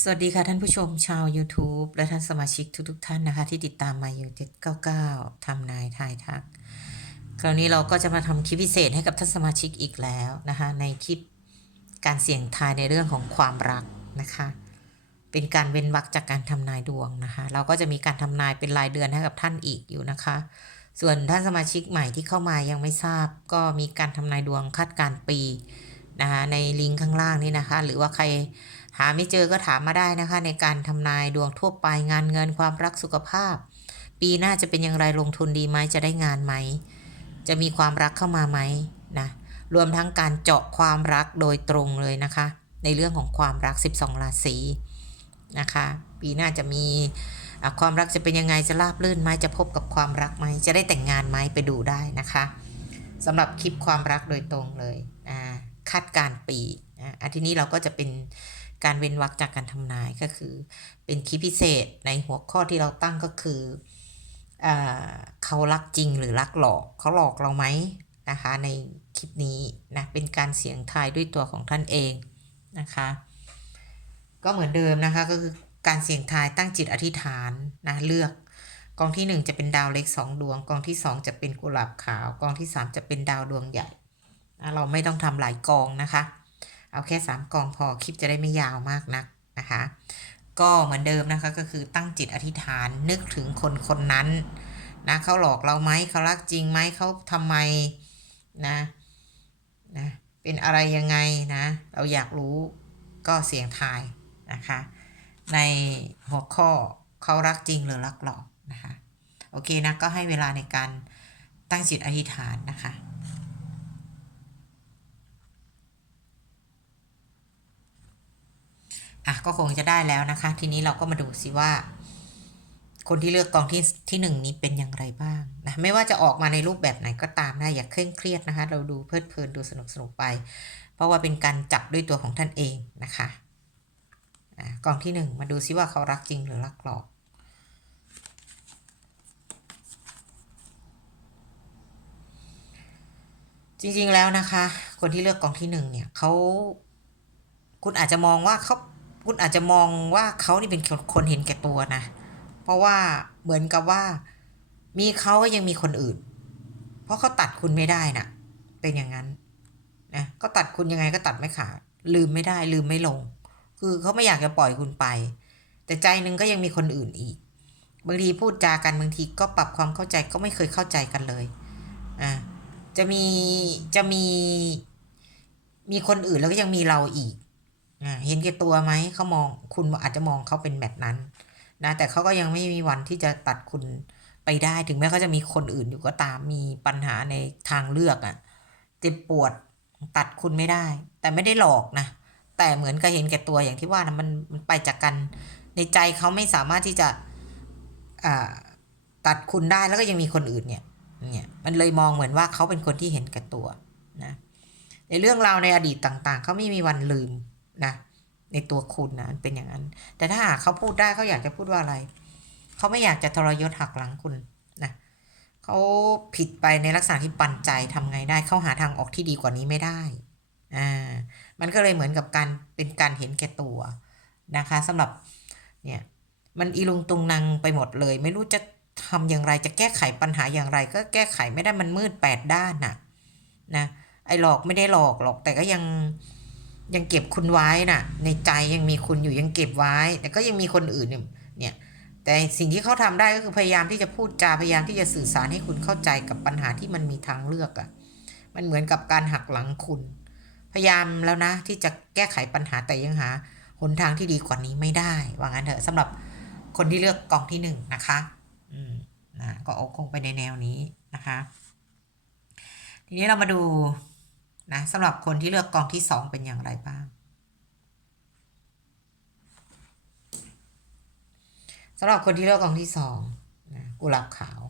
สวัสดีค่ะท่านผู้ชมชาว YouTube และท่านสมาชิกทุกๆทท่านนะคะ ที่ติดตามมาอยู่799ทำนายทายทัก คราวนี้เราก็จะมาทำคลิปพิเศษให้กับท่านสมาชิกอีกแล้วนะคะ ในคลิปการเสี่ยงทายในเรื่องของความรักนะคะ เป็นการเว้นวรรคจากการทำนายดวงนะคะ เราก็จะมีการทำนายเป็นรายเดือนให้กับท่านอีกอยู่นะคะ ส่วนท่านสมาชิกใหม่ที่เข้ามายังไม่ทราบ ก็มีการทำนายดวงคาดการปีนะคะในลิงก์ข้างล่างนี้นะคะ หรือว่าใคร หาไม่เจอก็ถามมาได้นะคะ ในการทำนายดวงทั่วไปงานเงินความรักสุขภาพ ปีหน้าจะเป็นอย่างไรลงทุนดีไหมจะได้งานไหม จะมีความรักเข้ามาไหมนะรวมทั้งการเจาะความรักโดยตรงเลยนะคะ ในเรื่องของความรัก 12 ราศีนะคะ ปีหน้าจะมีความรักจะเป็นยังไงจะราบรื่นไหมจะพบกับความรักไหมจะได้แต่งงานไหมไปดูได้นะคะสำหรับคลิปความรักโดยตรงเลยคาดการปีอะทีนี้เราก็จะเป็น การเว้นวรรคจากการทำนายก็คือ เป็นคลิปพิเศษในหัวข้อที่เราตั้งก็คืออ่าเขารักจริงหรือรักหลอกเขาหลอกเราไหมนะคะในคลิปนี้นะเป็นการเสียงทายด้วยตัวของท่านเองนะคะก็เหมือนเดิมนะคะก็คือการเสี่ยงทายตั้งจิตอธิษฐานนะเลือก กองที่ 1 จะเป็นดาวเล็ก 2 ดวง กองที่ 2 จะเป็นกุหลาบขาว กองที่ 3 จะเป็นดาวดวงใหญ่ เราไม่ต้องทำหลายกองนะคะ เอาแค่ 3กองพอคลิปจะได้ไม่ยาวมากนักนะคะ ก็เหมือนเดิมนะคะก็คือตั้งจิตอธิษฐานนึกถึงคนคนนั้นนะเขาหลอกเราไหมเขารักจริงไหมเขาทำไมนะนะเป็นอะไรยังไงนะ เราอยากรู้ก็เสียงทายนะคะ ในหัวข้อเขารักจริงหรือรักหลอกนะคะ โอเคนะก็ให้เวลาในการตั้งจิตอธิษฐานนะคะ อะก็คงจะได้แล้วนะคะ ทีนี้เราก็มาดูสิว่า คนที่เลือกกองที่ที่หนึ่งนี้เป็นอย่างไรบ้างนะไม่ว่าจะออกมาในรูปแบบไหนก็ตามนะอย่าเคร่งเครียดนะคะ เราดูเพลิดเพลินดูสนุกสนุกไป เพราะว่าเป็นการจับด้วยตัวของท่านเองนะคะอะกองที่หนึ่งมาดูซิว่าเขารักจริงหรือรักหลอกจริงๆแล้วนะคะ คนที่เลือกกองที่หนึ่งเนี่ยเขาคุณอาจจะมองว่าเขา คุณอาจจะมองว่าเขานี่เป็นคนเห็นแก่ตัวนะ เพราะว่าเหมือนกับว่า มีเขาก็ยังมีคนอื่น เพราะเขาตัดคุณไม่ได้น่ะ เป็นอย่างนั้นนะก็ตัดคุณยังไงก็ตัดไม่ขาดลืมไม่ได้ ลืมไม่ลง คือเขาไม่อยากจะปล่อยคุณไป แต่ใจหนึงก็ยังมีคนอื่นอีกบางทีพูดจากันบางทีก็ปรับความเข้าใจก็ไม่เคยเข้าใจกันเลยอ่าจะมีจะมีมีคนอื่นแล้วก็ยังมีเราอีก เห็นแก่ตัวไหมเขามองคุณอาจจะมองเขาเป็นแบบนั้นนะแต่เขาก็ยังไม่มีวันที่จะตัดคุณไปได้ถึงแม้เขาจะมีคนอื่นอยู่ก็ตามมีปัญหาในทางเลือกอะ่ะเจ็บปวดตัดคุณไม่ได้ แต่ไม่ได้หลอกนะ แต่เหมือนกับเห็นแก่ตัวอย่างที่ว่านะมันมันไปจากกันในใจเขาไม่สามารถที่จะตัดคุณได้แล้วก็ยังมีคนอื่นเนี่ยเนี่ยมันเลยมองเหมือนว่าเขาเป็นคนที่เห็นแก่ตัวนะในเรื่องราวในอดีตต่าง ๆเขาไม่มีวันลืม นะในตัวคุณนะเป็นอย่างนั้น แต่ถ้าหากเขาพูดได้เขาอยากจะพูดว่าอะไร เขาไม่อยากจะทรยศหักหลังคุณนะเขาผิดไปในลักษณะที่ปันใจทำไงได้เขาหาทางออกที่ดีกว่านี้ไม่ได้อ่ามันก็เลยเหมือนกับการเป็นการเห็นแก่ตัวนะคะสำหรับเนี่ยมันอีลุงตุงนางไปหมดเลย ไม่รู้จะทำอย่างไรจะแก้ไขปัญหาอย่างไร ก็แก้ไขไม่ได้มันมืดแปดด้านน่ะนะไอ้หลอกไม่ได้หลอกหรอกแต่ก็ยัง ยังเก็บคุณไว้น่ะ ในใจยังมีคุณอยู่ยังเก็บไว้ แต่ก็ยังมีคนอื่นเนี่ย แต่สิ่งที่เขาทำได้ก็คือพยายามที่จะพูดจาพยายามที่จะสื่อสารให้คุณเข้าใจกับปัญหาที่มันมีทางเลือกอะ่ะ มันเหมือนกับการหักหลังคุณ พยายามแล้วนะ ที่จะแก้ไขปัญหาแต่ยังหาหนทางที่ดีกว่านี้ไม่ได้ ว่างั้นเถอะสำหรับคนที่เลือกกองที่หนึ่งนะคะ อืมนะก็คงไปในแนวนี้นะคะ ทีนี้เรามาดู นะสำหรับคนที่เลือกกองที่สองเป็นอย่างไรบ้างสำหรับคนที่เลือกกองที่สองนะกุหลาบขาว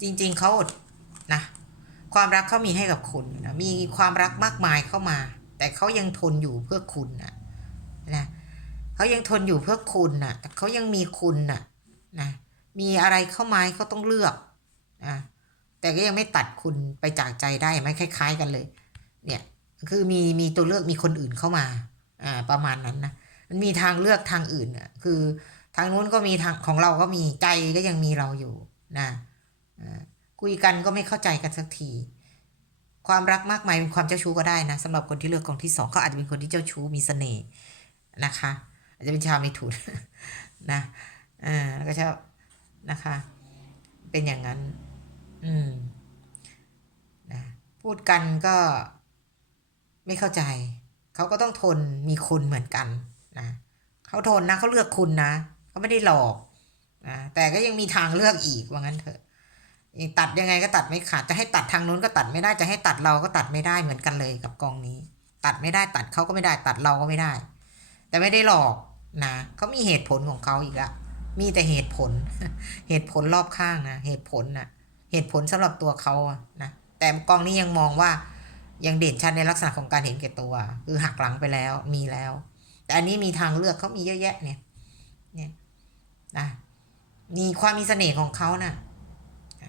จริงๆเขาอดนะความรักเขามีให้กับคุณนะมีความรักมากมายเข้ามา แต่เขายังทนอยู่เพื่อคุณนะนะเขายังทนอยู่เพื่อคุณนะแต่เขายังมีคุณนะ นะมีอะไรเข้ามาเขาต้องเลือกนะแต่ก็ยังไม่ตัดคุณไปจากใจได้ไหมคล้าย ๆ กันเลย เนี่ยคือมีมีตัวเลือกมีคนอื่นเข้ามาอ่าประมาณนั้นนะมันมีทางเลือกทางอื่นอะคือทางนู้นก็มีทางของเราก็มีใจก็ยังมีเราอยู่นะอ่าคุยกันก็ไม่เข้าใจกันสักที ความรักมากมายเป็นความเจ้าชู้ก็ได้นะสำหรับคนที่เลือกกองที่สองเขาอาจจะเป็นคนที่เจ้าชู้มีเสน่ห์นะคะ อาจจะเป็นชาวเมถุนนะ อ่าแล้วก็ชอบนะคะ เป็นอย่างนั้น อืมนะพูดกันก็ไม่เข้าใจ เขาก็ต้องทนมีคุณเหมือนกันนะเขาทนนะเขาเลือกคุณนะเขาไม่ได้หลอกนะแต่ก็ยังมีทางเลือกอีกว่างั้นเถอะตัดยังไงก็ตัดไม่ขาดจะให้ตัดทางนู้นก็ตัดไม่ได้จะให้ตัดเราก็ตัดไม่ได้เหมือนกันเลยกับกองนี้ ตัดไม่ได้ตัดเขาก็ไม่ได้ตัดเราก็ไม่ได้ แต่ไม่ได้หลอกนะเขามีเหตุผลของเขาอีกละ มีแต่เหตุผล เหตุผลรอบข้างนะเหตุผลนะเหตุผลสำหรับตัวเขาอะนะแต่กองนี้ยังมองว่ายังเด่นชัดในลักษณะของการเห็นแก่ตัว คือหักหลังไปแล้วมีแล้ว แต่อันนี้มีทางเลือกเขามีเยอะแยะเนี่ยเนี่ยนะมีความมีเสน่ห์ของเขานะ่ะ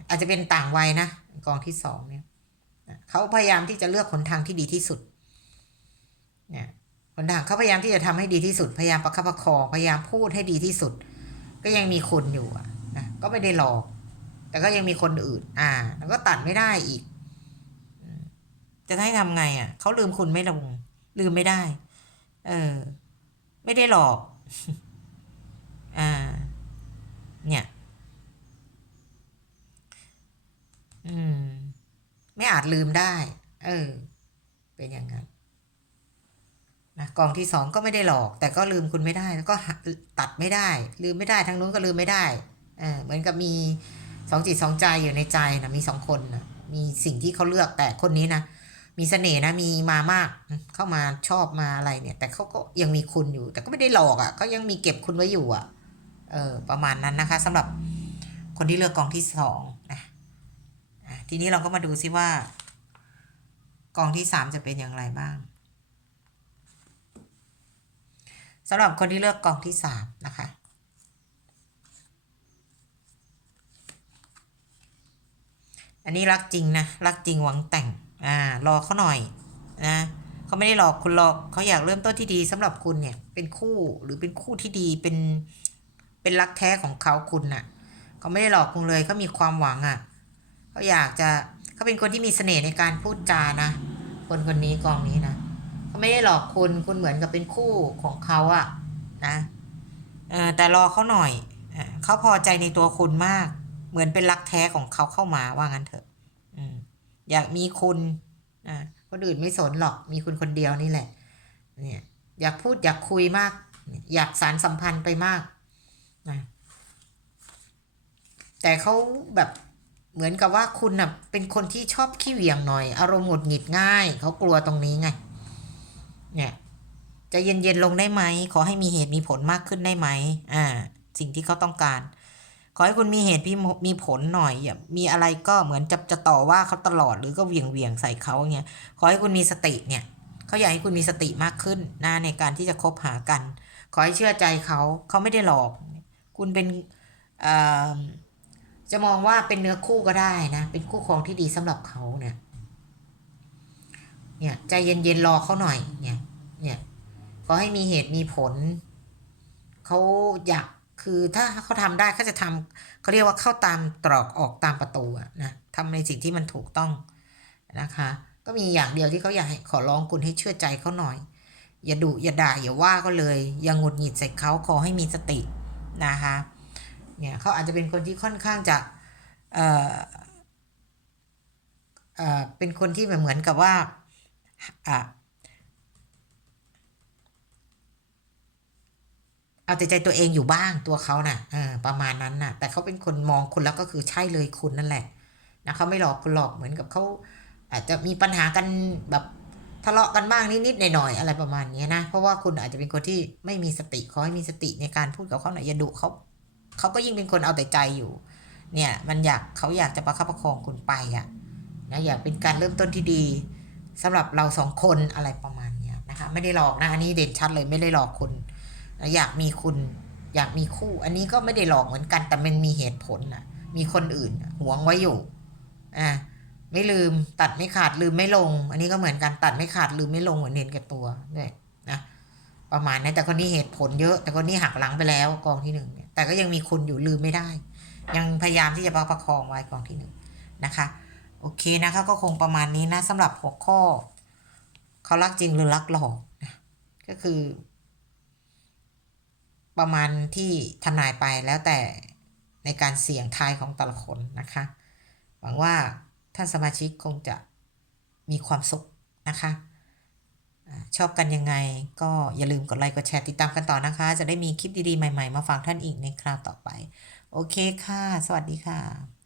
อาจจะเป็นต่างวัยนะกองที่สองเนี่ยเขาพยายามที่จะเลือกหนทางที่ดีที่สุดเนี่ยหนทางเขาพยายามที่จะทำให้ดีที่สุด พยายามประคับประคองพยายามพูดให้ดีที่สุด ก็ยังมีคนอยู่อะนะก็ไม่ได้หลอก แต่ก็ยังมีคนอื่น อ่า แล้วก็ตัดไม่ได้อีก จะให้ทำไงอะเขาลืมคุณไม่ลง ลืมไม่ได้ เออ ไม่ได้หลอก อ่า เนี่ย อืม ไม่อาจลืมได้ เออ เป็นอย่างนั้น นะกองที่สองก็ไม่ได้หลอก แต่ก็ลืมคุณไม่ได้แล้วก็ตัดไม่ได้ ลืมไม่ได้ทั้งนู้นก็ลืมไม่ได้เออเหมือนกับมีสองจิตสองใจอยู่ในใจนะมีสองคนนะมีสิ่งที่เขาเลือกแต่คนนี้นะมีเสน่ห์นะมีมามากเข้ามาชอบมาอะไรเนี่ย แต่เขาก็ยังมีคุณอยู่ แต่ก็ไม่ได้หลอกอะ่ะก็ยังมีเก็บคุณไว้อยู่อะ่ะเออประมาณนั้นนะคะสำหรับคนที่เลือกกองที่สองนะทีนี้เราก็มาดูซิว่ากองที่สามจะเป็นอย่างไรบ้าง สำหรับคนที่เลือกกองที่สามนะคะ อันนี้รักจริงนะ รักจริงหวังแต่ง อ่า รอเขาหน่อยนะเขาไม่ได้หลอกคุณหลอกเขาอยากเริ่มต้นที่ดีสำหรับคุณเนี่ย เป็นคู่หรือเป็นคู่ที่ดีเป็นเป็นรักแท้ของเขาคุณน่ะเขาไม่ได้หลอกคุณเลยเขามีความหวังอะเขาอยากจะเขาเป็นคนที่มีเสน่ห์ในการพูดจานะ คนคนนี้กองนี้นะ ไม่ได้หลอกคุณ คุณเหมือนกับเป็นคู่ของเขาอะนะเออแต่รอเขาหน่อยเขาพอใจในตัวคุณมาก เหมือนเป็นรักแท้ของเขาเข้ามาว่างั้นเถอะอืมอยากมีคุณนะคนอื่นไม่สนหรอกมีคุณคนเดียวนี่แหละ เนี่ยอยากพูดอยากคุยมาก อยากสารสัมพันธ์ไปมากนะแต่เขาแบบเหมือนกับว่าคุณน่ะเป็นคนที่ชอบขี้เหวี่ยงหน่อย อารมณ์หงุดหงิดง่าย เขากลัวตรงนี้ไง เนี่ยจะเย็นๆลงได้ไหม ขอให้มีเหตุมีผลมากขึ้นได้ไหม อ่า สิ่งที่เขาต้องการ ขอให้คุณมีเหตุมีผลหน่อยอย่ามีอะไรก็เหมือนจะจะต่อว่าเขาตลอดหรือก็เวียงเวียงใส่เขาเงี้ย ขอให้คุณมีสติเนี่ย เขาอยากให้คุณมีสติมากขึ้นนะในการที่จะคบหากัน ขอให้เชื่อใจเขา เขาไม่ได้หลอก คุณเป็นจะมองว่าเป็นเนื้อคู่ก็ได้นะ เป็นคู่ครองที่ดีสำหรับเขาเนี่ย เนี่ยใจเย็นๆรอเขาหน่อย เนี่ย เนี่ยขอให้มีเหตุมีผล เขาอยากคือถ้าเขาทำได้เขาจะทำเขาเรียกว่าเข้าตามตรอกออกตามประตูนะทำในสิ่งที่มันถูกต้องนะคะ ก็มีอย่างเดียวที่เขาอยากขอร้องคุณให้เชื่อใจเขาหน่อย อย่าดุอย่าด่าอย่าว่าก็เลย อย่างงุดหงิดใส่เขาขอให้มีสตินะคะเนี่ยเขาอาจจะเป็นคนที่ค่อนข้างจะเอ่อเอ่อเป็นคนที่เหมือนกับว่าอ่า เอาแต่ใจตัวเองอยู่บ้างตัวเขานะ่ะเออประมาณนั้นน่ะ แต่เขาเป็นคนมองคุณแล้วก็คือใช่เลยคุณนั่นแหละนะเขาไม่หลอกคุณหลอกเหมือนกับเขาอาจจะมีปัญหากันแบบทะเลาะกันบ้างนิดๆหน่อยๆอะไรประมาณนี้นะ เพราะว่าคุณอาจจะเป็นคนที่ไม่มีสติขอให้มีสติในการพูดกับเขาหน่อยอย่าดุเขาเขาก็ยิ่งเป็นคนเอาแต่ใจอยู่ เนี่ยมันอยากเขาอยากจะประคับประคองคุณไปอะนะอยากเป็นการเริ่มต้นที่ดีสำหรับเราสองคนอะไรประมาณนี้นะคะ ไม่ได้หลอกนะอันนี้เด่นชัดเลยไม่ได้หลอกคุณ อยากมีคุณอยากมีคู่ อันนี้ก็ไม่ได้หลอกเหมือนกัน แต่มันมีเหตุผลนะมีคนอื่นหวงไว้อยู่อ่าไม่ลืมตัดไม่ขาดลืมไม่ลง อันนี้ก็เหมือนกันตัดไม่ขาดลืมไม่ลงเหมือนเห็นแก่ตัวด้วยนะประมาณนี้แต่คนนี้เหตุผลเยอะ แต่คนนี้หักหลังไปแล้วกองที่หนึ่งเนี่ยแต่ก็ยังมีคนอยู่ลืมไม่ได้ ยังพยายามที่จะประประคองไว้กองที่หนึ่งนะคะโอเคนะคะก็คงประมาณนี้นะสำหรับหัวข้อ เขารักจริงหรือรักหลอกนะก็คือ ประมาณที่ทำนายไปแล้วแต่ในการเสี่ยงทายของแต่ละคนนะคะ หวังว่าท่านสมาชิกคงจะมีความสุขนะคะชอบกันยังไงก็อย่าลืมกดไลค์กดแชร์ติดตามกันต่อนะคะ จะได้มีคลิปดีๆ ใหม่ๆ มาฝากท่านอีกในคราวต่อไป โอเคค่ะ สวัสดีค่ะ